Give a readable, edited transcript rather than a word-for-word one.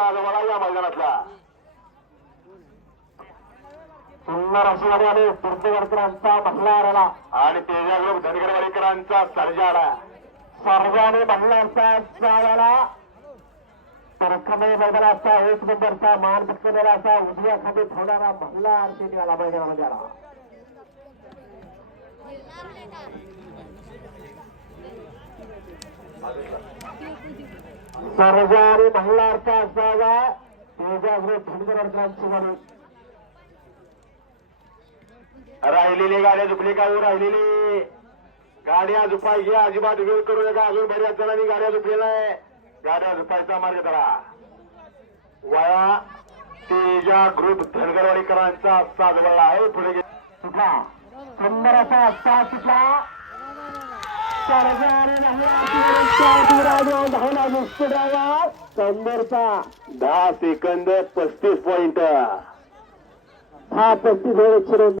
साजवाडा या मैदानातला सुंदर अशी गाडी तीर्थवरकरांचा महिला आला आणि तेजा ग्रुप धनगरवाडीकरांचा सर्जा आला. सर्वाने महिलांचा आला तर कमी मैदानाचा 1 नंबरचा मान पटकवलेला असा उजव्या खांदीत होणारा महिला आरती निघाला मैदानामध्ये आला. सर्जा आणि महिला अर्थ असावा तेजा ग्रुप धनगरवाडीकरांची गाडी राहिलेली गाड्या झुकली का राहिलेली गाड्या झुपायची अजिबात वेळ करू नका. अजून बऱ्याच जणांनी गाड्या झुपलेल्या आहे. गाड्या झुपायचा मार्ग करा. वया तेजा ग्रुप धनगरवाडीकरांचा साजवळला आहे. पुढे सुटला सुंदर असा असा सुटला कंदरचा 10 सेकंद 35 पॉइंट. हा 35